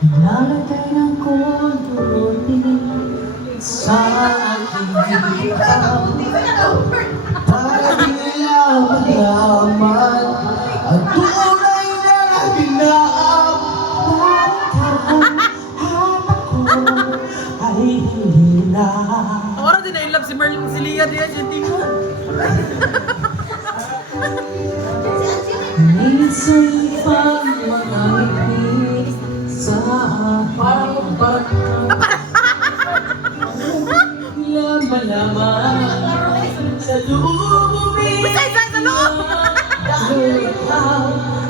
Nilalagay ng kuluri sa aking hita Para di na malaman ang tunay na naginaap ay hindi na Orang din na-inlove si Merlin si Lia diyan, hindi pa naman sa lubing Basta isa sa loob!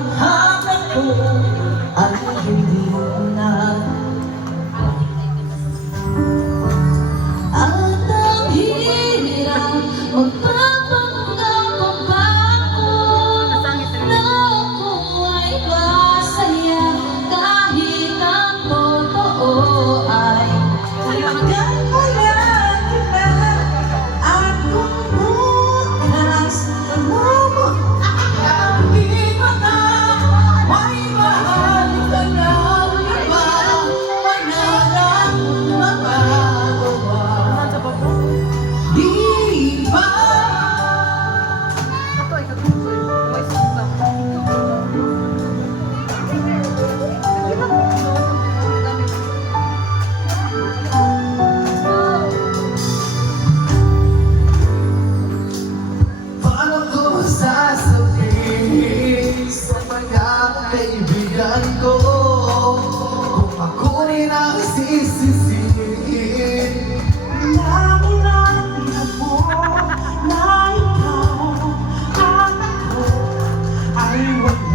panigan ko Kung ako'y nagsisisiin Namulat na po na ikaw at ako ay wala